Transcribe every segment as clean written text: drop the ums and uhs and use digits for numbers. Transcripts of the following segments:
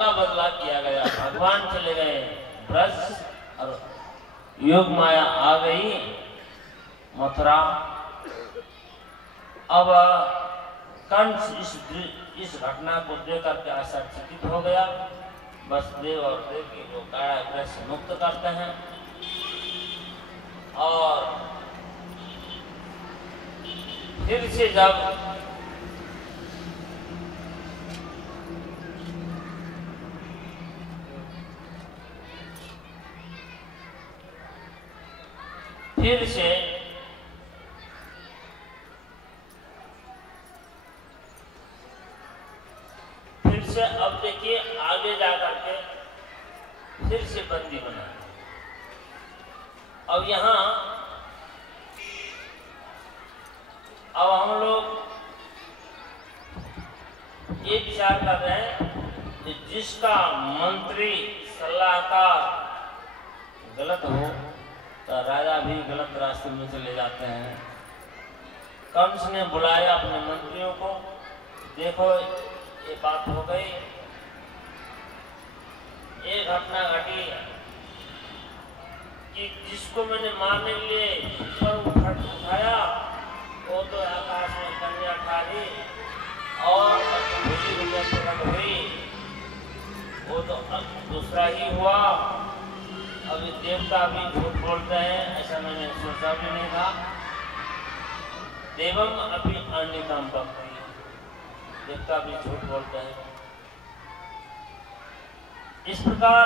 बदला किया गया। भगवान चले गए ब्रज और योग माया आ गई मथुरा। अब कंस इस घटना को देख करके आश्चर्यचकित हो गया। वसुदेव और देवकी को कारागृह से मुक्त करते हैं और फिर से अब देखिए आगे जाकर के फिर से बंदी बना। अब यहाँ अब हम लोग ये विचार कर रहे हैं कि जिसका मंत्री सलाहकार गलत हो तो राजा भी गलत रास्ते में चले जाते हैं। कंस ने बुलाया अपने मंत्रियों को, देखो ये बात हो गई, ये घटना घटी कि जिसको मैंने मारने के लिए ऊपर उठाया वो तो आकाश में कन्या ठारी और प्रकट हुई, वो तो अब दूसरा ही हुआ। अभी देवता भी झूठ बोलते हैं, ऐसा मैंने सोचा भी नहीं था। देवम अभी अन्यतम भक्ति, देवता भी झूठ बोलते हैं। इस प्रकार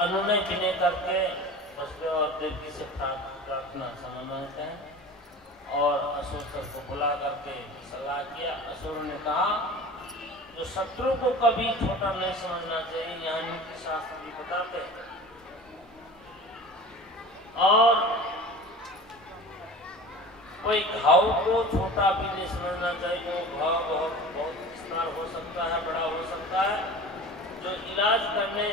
अनुनय विनय करके वसुदेव और देवकी से प्रार्थना समझते हैं और असुर को बुला करके सलाह किया। असुर ने कहा जो शत्रु को कभी छोटा नहीं समझना चाहिए, यहाँ नीति शास्त्र भी बताते हैं। और कोई घाव को छोटा भी नहीं समझना चाहिए। वो घाव बहुत विस्तार हो सकता है, बड़ा हो सकता है, जो इलाज करने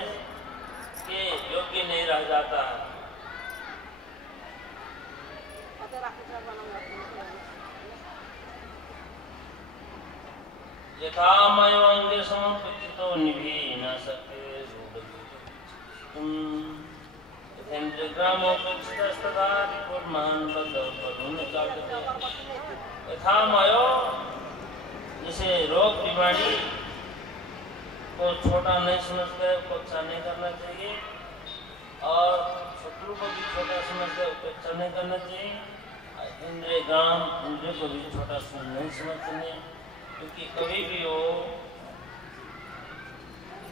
के योग्य नहीं रह जाता है। यथामयो अंगे समर्पितो निभि न सके यथामयो, जैसे रोग बीमारी को छोटा नहीं समझकर उपेक्षा नहीं करना चाहिए और शत्रु को भी छोटा समझकर उपेक्षा नहीं करना चाहिए। इंद्रिय ग्राम, इंद्रिय को भी छोटा नहीं समझते, क्योंकि कभी भी वो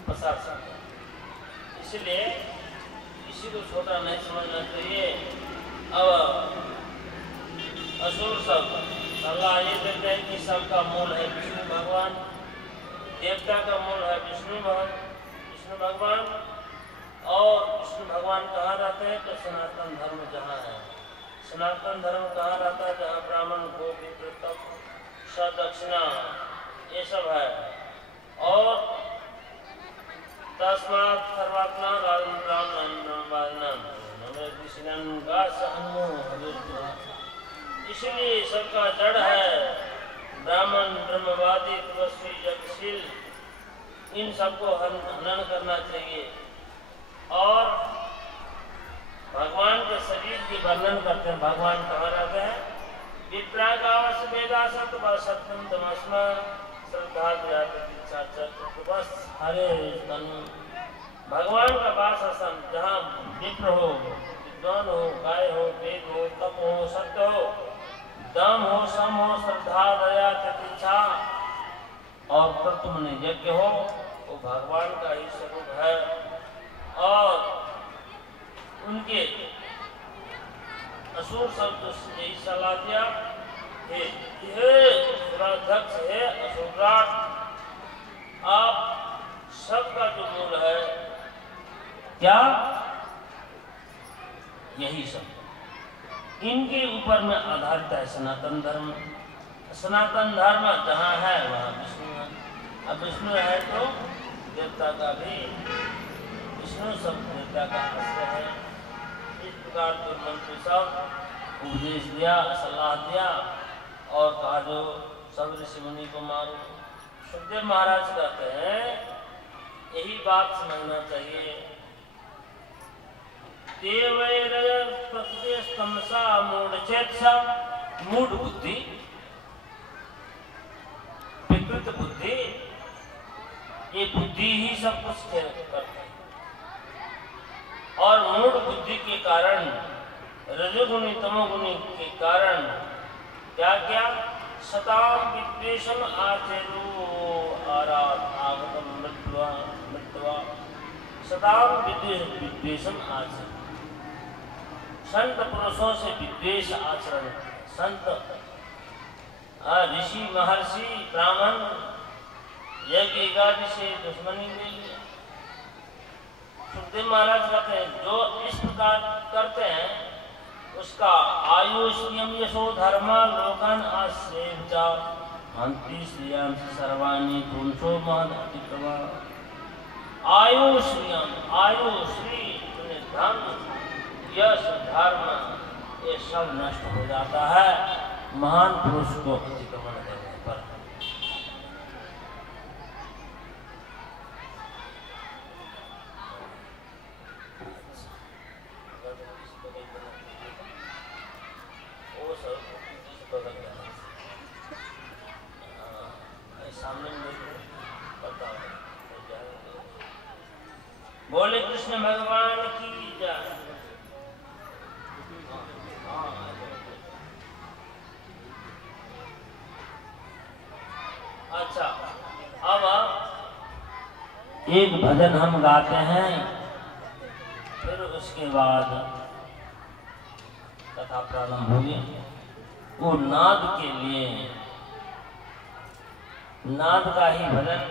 फंसा सकते हैं। इसलिए किसी को छोटा नहीं समझना चाहिए। अब असुर सब सलाह ये देते हैं कि सबका मूल है विष्णु भगवान, देवता का मूल है विष्णु भगवान और विष्णु भगवान कहाँ रहते हैं तो सनातन धर्म जहाँ है। सनातन धर्म कहाँ रहता है जहाँ ब्राह्मण गो पितृ तप सदक्षिणा ये सब है। और तस्मात् सर्वात्मा इसलिए सबका जड़ है ब्राह्मण, ब्रह्मवादी, तपस्वी, जगशील, इन सबको हनन करना चाहिए। और भगवान के शरीर की वर्णन करते हैं। भगवान कहाँ रहते हैं? विप्रागावश वेदा सत्व सत्यम तमस्मा श्रद्धा बस हरे तनु। भगवान का वास स्थान जहाँ विप्र हो, विद्वान हो, गाय हो, वेद हो, तप हो, सत्य हो, दम हो, सम हो, श्रद्धा, दया, तितिक्षा और तत्वमनि यज्ञ हो, वो भगवान का ही स्वरूप है। और उनके असुर शब्द से यही सलाह दिया, हे सुराध्यक्ष, हे असुरराट, आप सबका जो मूल है क्या? यही सब इनके ऊपर में आधारित है सनातन धर्म। सनातन धर्म जहाँ है वहाँ विष्णु है। अब विष्णु है तो देवता का भी, विष्णु सब देवता का आश्रय है। इस प्रकार के मंत्री सब उपदेश दिया, सलाह दिया और कहा जो सब ऋषि मुनि को मारो। सुखदेव महाराज कहते हैं यही बात समझना चाहिए। तमसा मूढ़ मूढ़ बुद्धि, विकृत बुद्धि, ये बुद्धि ही सब कुछ करती है। और मूढ़ बुद्धि के कारण, रजोगुणी तमोगुणी के कारण क्या क्या सताम विद्वेषम आचरो आगतम मृत्वा सताम विद्वेषम आचरण, संत पुरुषों से विद्वेष आचरण, संत ऋषि महर्षि ब्राह्मण यज्ञ आदि से दुश्मनी ले लिया। सुखदेव महाराज कहते हैं जो इस प्रकार करते हैं उसका आयुष्यम यशो धर्म लोकन आसेवचा हंति श्रियं सर्वाणि पुरुषो महदितवा। आयुष्यम, आयु श्री धन यश धर्म ये सब नष्ट हो जाता है महान पुरुष को अतिक्रमण देने पर। बोले कृष्ण भगवान की जय। अच्छा, अब एक भजन हम गाते हैं, फिर उसके बाद कथा प्रारंभ होगी। वो नाद के लिए, नाद का ही भजन।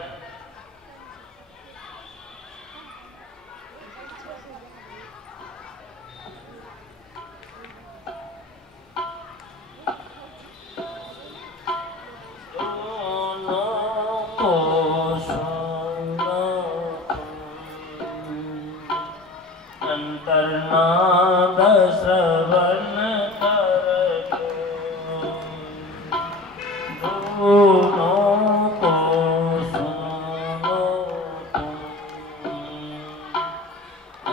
अंतर्नाद श्रवण कर दोनों को सुनो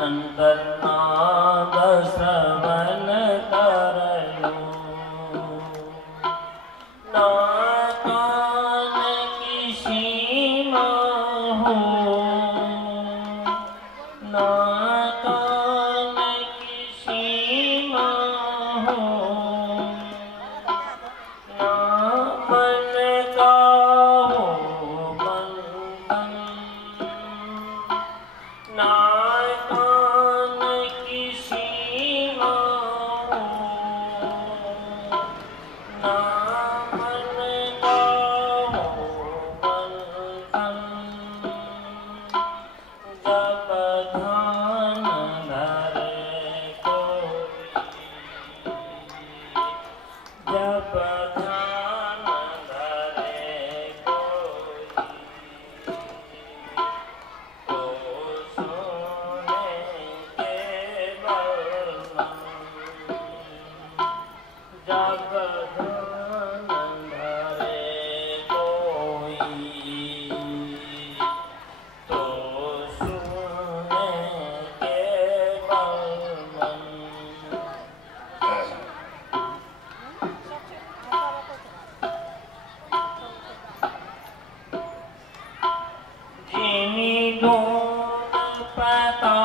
अंतर्नाद श्रवण कर लो। ना कान की सीमा हो, ना जिनी धूम पता